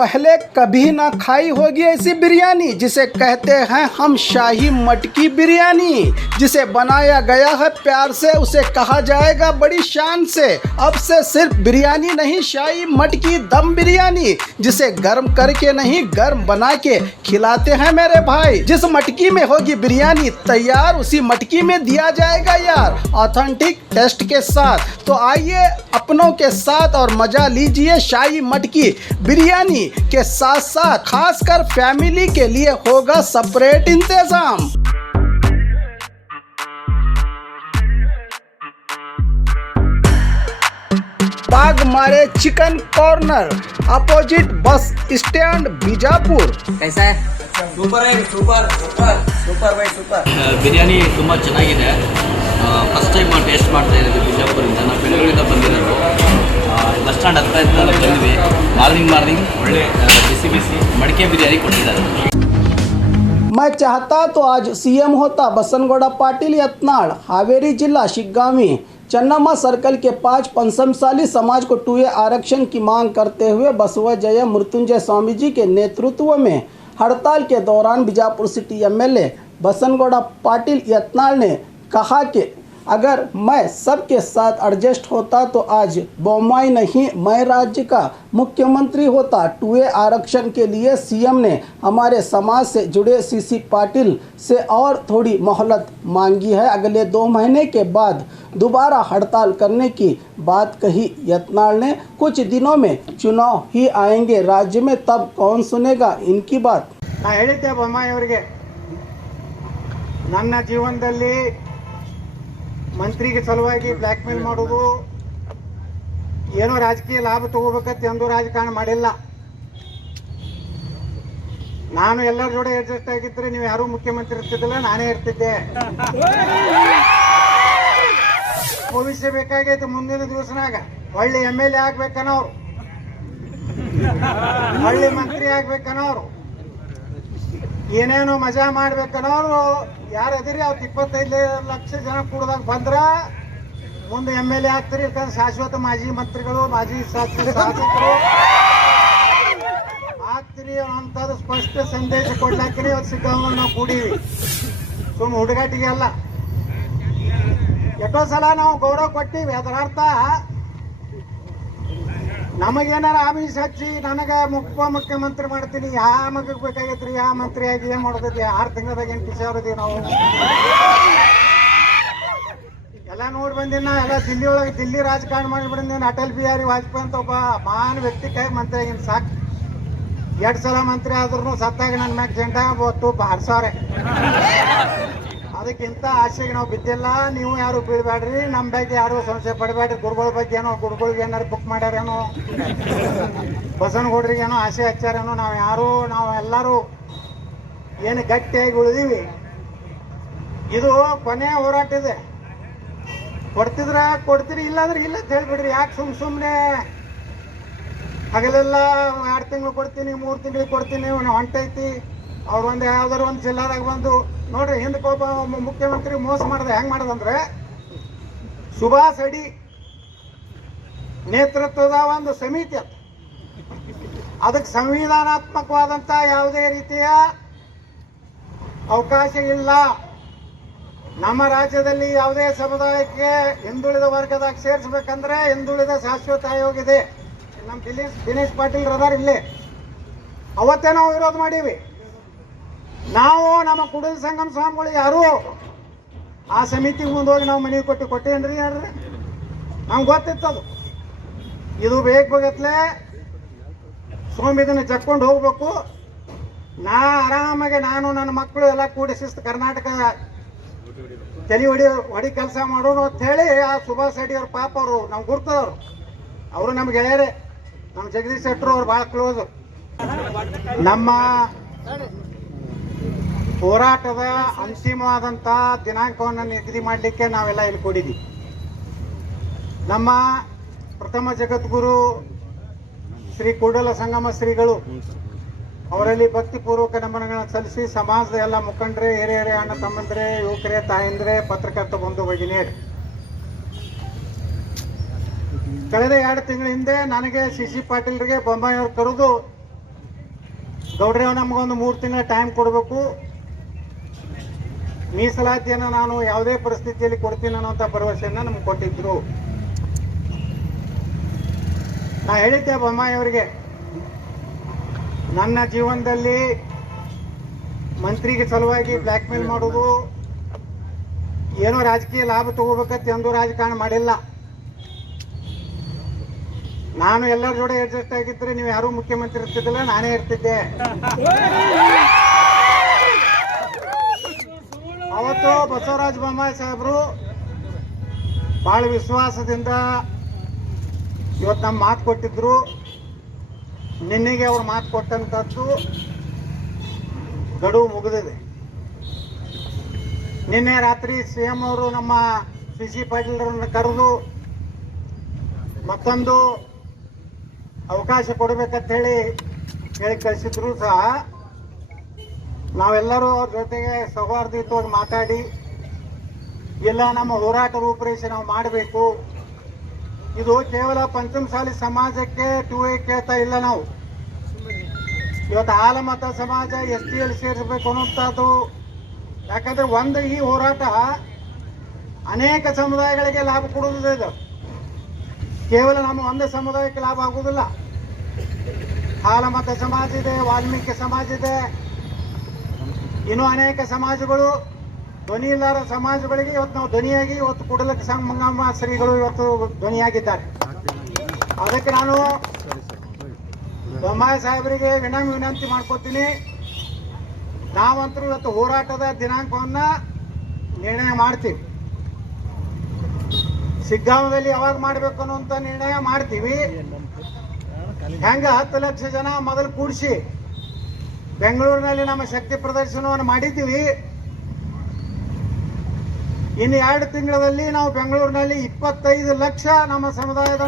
पहले कभी ना खाई होगी ऐसी बिरयानी जिसे कहते हैं हम शाही मटकी बिरयानी, जिसे बनाया गया है प्यार से, उसे कहा जाएगा बड़ी शान से। अब से सिर्फ बिरयानी नहीं, शाही मटकी दम बिरयानी, जिसे गर्म करके नहीं गर्म बना के खिलाते हैं मेरे भाई। जिस मटकी में होगी बिरयानी तैयार, उसी मटकी में दिया जाएगा यार ऑथेंटिक टेस्ट के साथ। तो आइए अपनों के साथ और मजा लीजिए शाही मटकी बिरयानी के साथ साथ खासकर फैमिली के लिए होगा सेपरेट इंतजाम। बाग मारे chicken corner, opposite bus stand Bijapur. कैसा है? ಸೂಪರ್ ಆಗಿ super super super by super biryani ತುಂಬ ಚೆನ್ನಾಗಿದೆ. ಫಸ್ಟ್ ಟೈಮ್ ಟೇಸ್ಟ್ ಮಾಡ್ತಾ ಇದ್ದೀವಿ ಬಿಜಾಪುರಿಂದ. ನಾವು ಬೆಂಗಳೂರಿಂದ ಬಂದಿರೋದು. ಬಸ್ ಸ್ಟ್ಯಾಂಡ್ ಹತ್ರ ಇದ್ದ ಬಂದ್ವಿ. ಮಾರ್ನಿಂಗ್ ಒಳ್ಳೆ ಬಿಸಿ ಮಡಿಕೆ ಬಿರಿಯಾನಿ ಕೊಟ್ಟಿದ್ದಾರೆ. मैं चाहता तो आज सीएम होता बसनगौड़ा पाटिल यत्नाल, हावेरी जिला शिग्गांवी चन्नामा सर्कल के 5 पंचमसाली समाज को 2A आरक्षण की मांग करते हुए बसवजय मृत्युंजय स्वामी जी के नेतृत्व में हड़ताल के दौरान बीजापुर सिटी एमएलए बसनगौड़ा पाटिल यत्नाल ने कहा कि अगर मैं सबके साथ एडजस्ट होता तो आज बोम्मई नहीं मैं राज्य का मुख्यमंत्री होता। 2A आरक्षण के लिए सीएम ने हमारे समाज से जुड़े सीसी पाटिल से और थोड़ी मोहलत मांगी है। अगले 2 महीने के बाद दोबारा हड़ताल करने की बात कही यत्नाल ने। कुछ दिनों में चुनाव ही आएंगे राज्य में, तब कौन सुनेगा इनकी बात। ನಾ ಹೇಳಿದ್ದೆ ಬೊಮ್ಮಾಯಿ ಅವರಿಗೆ, ನನ್ನ ಜೀವನದಲ್ಲಿ ಮಂತ್ರಿಗೆ ಸಲುವಾಗಿ ಬ್ಲ್ಯಾಕ್ ಮೇಲ್ ಮಾಡೋದು, ಏನೋ ರಾಜಕೀಯ ಲಾಭ ತಗೋಬೇಕಂತ ಎಂದೂ ರಾಜಕಾರಣ ಮಾಡಿಲ್ಲ. ನಾನು ಎಲ್ಲರ ಜೋಡಿ ಅಡ್ಜಸ್ಟ್ ಆಗಿದ್ರೆ ನೀವು ಯಾರೂ ಮುಖ್ಯಮಂತ್ರಿ ಇರ್ತಿದ್ದಿಲ್ಲ, ನಾನೇ ಇರ್ತಿದ್ದೆ. ಭವಿಷ್ಯ ಬೇಕಾಗೈತೆ ಮುಂದಿನ ದಿವಸನಾಗ. ಒಳ್ಳೆ MLA ಆಗ್ಬೇಕನ್ನೋರು, ಒಳ್ಳೆ ಮಂತ್ರಿ ಆಗ್ಬೇಕನ್ನೋರು, ಏನೇನೋ ಮಜಾ ಮಾಡ್ಬೇಕನ್ನೋರು ಯಾರು ಅದಿರಿ ಅವ್ರು 25 ಲಕ್ಷ ಜನ ಕೂಡದಾಗ ಬಂದ್ರ ಮುಂದೆ MLA ಆಗ್ತೀರಿ. ಯಾಕಂದ್ರೆ ಶಾಶ್ವತ ಮಾಜಿ ಮಂತ್ರಿಗಳು, ಮಾಜಿ ಶಾಸಕರು ಆಗ್ತೀರಿ ಅನ್ನೋಂಥದ್ದು ಸ್ಪಷ್ಟ ಸಂದೇಶ ಕೊಡ್ಲಾಕಿರಿ ಇವತ್ತು ಸಿಗ್ಗಾಂವ್ ನಾವು ಕೂಡೀವಿ. ಸುಮ್ಮ ಹುಡುಗಾಟಿಗೆ ಅಲ್ಲ. ಎಷ್ಟೋ ಸಲ ನಾವು ಗೌರವ ಕೊಟ್ಟಿವಿ. ಅದರ ಅರ್ಥ ನಮಗೇನಾರ ಆಮಿಷ ಹಚ್ಚಿ ನನಗೆ ಮುಖ್ಯಮಂತ್ರಿ ಮಾಡ್ತೀನಿ, ಯಾವ ಮಗಕ್ಕೆ ಬೇಕಾಗೈತ್ರಿ, ಯಾವ ಮಂತ್ರಿ ಆಗಿ ಏನ್ ಮಾಡೋದೈತಿ, 6 ತಿಂಗಳದಾಗ 8 ವಿಷಯ ಅವ್ರದೀವಿ ನಾವು. ಎಲ್ಲ ನೋಡಿ ಬಂದಿನ, ಎಲ್ಲ ದಿಲ್ಲಿ ಒಳಗೆ ದಿಲ್ಲಿ ರಾಜಕಾರಣ ಮಾಡಿ ಬಂದಿನ. ಅಟಲ್ ಬಿಹಾರಿ ವಾಜಪೇಯಿ ಅಂತ ಒಬ್ಬ ಮಹಾನ್ ವ್ಯಕ್ತಿ ಕೈ ಮಂತ್ರಿ ಆಗಿನ ಸಾಕು. 2 ಸಲ ಮಂತ್ರಿ ಆದ್ರೂ ಸತ್ತಾಗ ನನ್ನ ಮ್ಯಾಗ ಜೆಂಡ ಹೊತ್ತು ಬಾರ್ಸವ್ರೆ. ಅದಕ್ಕಿಂತ ಆಸೆಗೆ ನಾವು ಬಿದ್ದಿಲ್ಲ. ನೀವು ಯಾರು ಬೀಳ್ಬೇಡ್ರಿ, ನಮ್ಮ ಬಗ್ಗೆ ಯಾರು ಸಂಶಯ ಪಡಬೇಡ್ರಿ. ಗುರುಗಳ ಬಗ್ಗೆ ಏನೋ, ಗುರುಗಳಿಗೆ ಏನಾರು ಬುಕ್ ಮಾಡ್ಯಾರೇನೋ, ಬಸವನಗೌಡ್ರಿಗೆ ಏನೋ ಆಸೆ ಹಚ್ಚಾರೇನೋ. ನಾವು ಎಲ್ಲರೂ ಏನು ಗಟ್ಟಿಯಾಗಿ ಉಳಿದೀವಿ. ಇದು ಕೊನೆಯ ಹೋರಾಟ ಇದೆ. ಕೊಡ್ತಿದ್ರ ಕೊಡ್ತೀರಿ, ಇಲ್ಲಾಂದ್ರೆ ಇಲ್ಲ ಅಂತ ಹೇಳ್ಬಿಡ್ರಿ. ಯಾಕೆ ಸುಮ್ಮನೆ ಹಗಲೆಲ್ಲ 2 ತಿಂಗಳು ಕೊಡ್ತೀನಿ, 3 ತಿಂಗಳಿಗೆ ಕೊಡ್ತೀನಿ ಹೊಂಟೈತಿ. ಅವ್ರು ಯಾವ್ದಾರು ಒಂದು ಜಿಲ್ಲಾದಾಗ ಬಂದು ನೋಡ್ರಿ, ಹಿಂದಕ್ಕೆ ಒಬ್ಬ ಮುಖ್ಯಮಂತ್ರಿ ಮೋಸ ಮಾಡಿದೆ. ಹೆಂಗ್ ಮಾಡೋದಂದ್ರೆ, ಸುಭಾಷ್ ಅಡಿ ನೇತೃತ್ವದ ಒಂದು ಸಮಿತಿ ಅದು. ಅದಕ್ಕೆ ಸಂವಿಧಾನಾತ್ಮಕವಾದಂತ ಯಾವುದೇ ರೀತಿಯ ಅವಕಾಶ ಇಲ್ಲ. ನಮ್ಮ ರಾಜ್ಯದಲ್ಲಿ ಯಾವುದೇ ಸಮುದಾಯಕ್ಕೆ ಹಿಂದುಳಿದ ವರ್ಗದಾಗ ಸೇರಿಸಬೇಕಂದ್ರೆ ಹಿಂದುಳಿದ ಶಾಶ್ವತ ಆಯೋಗ ಇದೆ. ನಮ್ಮ ದಿನೇಶ್ ಪಾಟೀಲ್ ರದಾರ್ ಇಲ್ಲೇ. ಅವತ್ತೇ ನಾವು ವಿರೋಧ ಮಾಡೀವಿ. ನಾವು ನಮ್ಮ ಕುಡಲ ಸಂಗಮ ಸ್ವಾಮಿಗಳು ಯಾರು ಆ ಸಮಿತಿಗೆ ಮುಂದೋಗಿ ನಾವು ಮನೆಗೆ ಕೊಟ್ಟೇನ್ರಿ ಯಾರ್ರಿ? ನಮ್ಗೆ ಗೊತ್ತಿತ್ತದು. ಇದು ಬೇಕತ್ತಲೆ ಸ್ವಾಮಿ ಇದನ್ನು ಜಕ್ಕೊಂಡು ಹೋಗ್ಬೇಕು. ಆರಾಮಾಗಿ ನಾನು ನನ್ನ ಮಕ್ಕಳು ಎಲ್ಲ ಕೂಡಿ ಶಿಸ್ತು ಕರ್ನಾಟಕ ತಲೆ ಹೊಡಿ ಕೆಲಸ ಮಾಡೋಣ ಅಂತ ಹೇಳಿ ಆ ಸುಭಾಷ್ ಅಡಿ ಅವ್ರ ಪಾಪ ಅವರು ನಮ್ಗೆ ಗುರ್ತದವ್ರು. ಅವರು ನಮ್ಗೆ ಗೆಳೆಯರೇ. ನಮ್ಮ ಜಗದೀಶ್ ಶೆಟ್ಟರು ಅವ್ರು ಭಾಳ ಕ್ಲೋಸು. ನಮ್ಮ ಹೋರಾಟದ ಅಂತಿಮವಾದಂಥ ದಿನಾಂಕವನ್ನು ನಿಗದಿ ಮಾಡಲಿಕ್ಕೆ ನಾವೆಲ್ಲ ಇಲ್ಲಿ ಕೂಡಿದ್ವಿ. ನಮ್ಮ ಪ್ರಥಮ ಜಗದ್ಗುರು ಶ್ರೀ ಕೂಡಲ ಸಂಗಮ ಶ್ರೀಗಳು ಅವರಲ್ಲಿ ಭಕ್ತಿಪೂರ್ವಕ ನಮನಗಳನ್ನು ಸಲ್ಲಿಸಿ ಸಮಾಜದ ಎಲ್ಲ ಮುಖಂಡರೇ, ಹಿರಿಯರೇ, ಅಣ್ಣ ತಮ್ಮಂದ್ರೆ, ಯುವಕರೇ, ತಾಯಂದ್ರೆ, ಪತ್ರಕರ್ತ ಬಂಧು ಭಗಿನಿಯರೇ, ಕಳೆದ 2 ತಿಂಗಳ ಹಿಂದೆ ನನಗೆ CC ಪಾಟೀಲ್ರಿಗೆ ಬೊಮ್ಮಾಯಿ ಅವರು ಕರೆದು ಗೌಡ್ರೆ ನಮಗೊಂದು 3 ತಿಂಗಳ ಟೈಮ್ ಕೊಡಬೇಕು, ಮೀಸಲಾತಿಯನ್ನು ನಾನು ಯಾವುದೇ ಪರಿಸ್ಥಿತಿಯಲ್ಲಿ ಕೊಡ್ತೀನಿ ಅನ್ನೋಂಥ ಭರವಸೆಯನ್ನು ನಮ್ಗೆ ಕೊಟ್ಟಿದ್ರು. ನಾ ಹೇಳಿದ್ದೆ ಬೊಮ್ಮಾಯಿ ಅವರಿಗೆ, ನನ್ನ ಜೀವನದಲ್ಲಿ ಮಂತ್ರಿಗೆ ಸಲುವಾಗಿ ಬ್ಲ್ಯಾಕ್ ಮೇಲ್ ಮಾಡೋದು, ಏನೋ ರಾಜಕೀಯ ಲಾಭ ತಗೋಬೇಕಂತ ಎಂದೂ ರಾಜಕಾರಣ ಮಾಡಿಲ್ಲ. ನಾನು ಎಲ್ಲರ ಜೋಡಿ ಅಡ್ಜಸ್ಟ್ ಆಗಿದ್ರೆ ನೀವು ಯಾರೂ ಮುಖ್ಯಮಂತ್ರಿ ಇರ್ತಿದ್ದಿಲ್ಲ, ನಾನೇ ಇರ್ತಿದ್ದೆ. ಅವತ್ತು ಬಸವರಾಜ ಬೊಮ್ಮಾಯಿ ಸಾಹೇಬರು ಬಹಳ ವಿಶ್ವಾಸದಿಂದ ಇವತ್ತು ನಮ್ಮ ಮಾತು ಕೊಟ್ಟಿದ್ರು. ನಿನ್ನೆಗೆ ಅವ್ರು ಮಾತು ಕೊಟ್ಟಂಥದ್ದು ಗಡುವು ಮುಗಿದಿದೆ. ನಿನ್ನೆ ರಾತ್ರಿ CM ಅವರು ನಮ್ಮ CC ಪಾಟೀಲ್ರನ್ನು ಕರೆದು ಮತ್ತೊಂದು ಅವಕಾಶ ಕೊಡಬೇಕಂತ ಹೇಳಿ ಕಳಿಸಿದ್ರು ಸಹ ನಾವೆಲ್ಲರೂ ಅವ್ರ ಜೊತೆಗೆ ಸೌಹಾರ್ದಯುತವಾಗಿ ಮಾತಾಡಿ, ಇಲ್ಲ ನಮ್ಮ ಹೋರಾಟ ರೂಪರೇಷೆ ನಾವು ಮಾಡಬೇಕು, ಇದು ಕೇವಲ ಪಂಚಮಸಾಲಿ ಸಮಾಜಕ್ಕೆ 2A ಕೇಳ್ತಾ ಇಲ್ಲ ನಾವು. ಇವತ್ತು ಆಲಮತ ಸಮಾಜ STಯಲ್ಲಿ ಸೇರಿಸಬೇಕು ಅನ್ನುವಂಥದ್ದು. ಯಾಕಂದ್ರೆ ಈ ಹೋರಾಟ ಅನೇಕ ಸಮುದಾಯಗಳಿಗೆ ಲಾಭ ಕೊಡುವುದಿದೆ. ಇದು ಕೇವಲ ನಮ್ಮ ಒಂದು ಸಮುದಾಯಕ್ಕೆ ಲಾಭ ಆಗುವುದಿಲ್ಲ. ಆಲಮತ ಸಮಾಜ ಇದೆ, ವಾಲ್ಮೀಕಿ ಸಮಾಜ ಇದೆ, ಇನ್ನೂ ಅನೇಕ ಸಮಾಜಗಳು, ಧ್ವನಿ ಇಲ್ಲಾರ ಸಮಾಜಗಳಿಗೆ ಇವತ್ತು ನಾವು ಧ್ವನಿಯಾಗಿ ಇವತ್ತು ಕೂಡಲಕ್ಕೆ ಸಂಗಮ ಶ್ರೀಗಳು ಇವತ್ತು ಧ್ವನಿಯಾಗಿದ್ದಾರೆ. ಅದಕ್ಕೆ ನಾನು ಬೊಮ್ಮಾಯಿ ಸಾಹೇಬರಿಗೆ ವಿನಂತಿ ಮಾಡ್ಕೋತೀನಿ, ನಾವಂತರೂ ಇವತ್ತು ಹೋರಾಟದ ದಿನಾಂಕವನ್ನು ನಿರ್ಣಯ ಮಾಡ್ತೀವಿ. ಶಿಗ್ಗಾಂವದಲ್ಲಿ ಯಾವಾಗ ಮಾಡಬೇಕು ಅನ್ನುವಂಥ ನಿರ್ಣಯ ಮಾಡ್ತೀವಿ. ಹೆಂಗ 10 ಲಕ್ಷ ಜನ ಮೊದಲು ಕೂಡಿಸಿ ಬೆಂಗಳೂರಿನಲ್ಲಿ ನಮ್ಮ ಶಕ್ತಿ ಪ್ರದರ್ಶನವನ್ನು ಮಾಡಿದ್ದೀವಿ. ಇನ್ನು 2 ತಿಂಗಳಲ್ಲಿ ನಾವು ಬೆಂಗಳೂರಿನಲ್ಲಿ 25 ಲಕ್ಷ ನಮ್ಮ ಸಮುದಾಯದ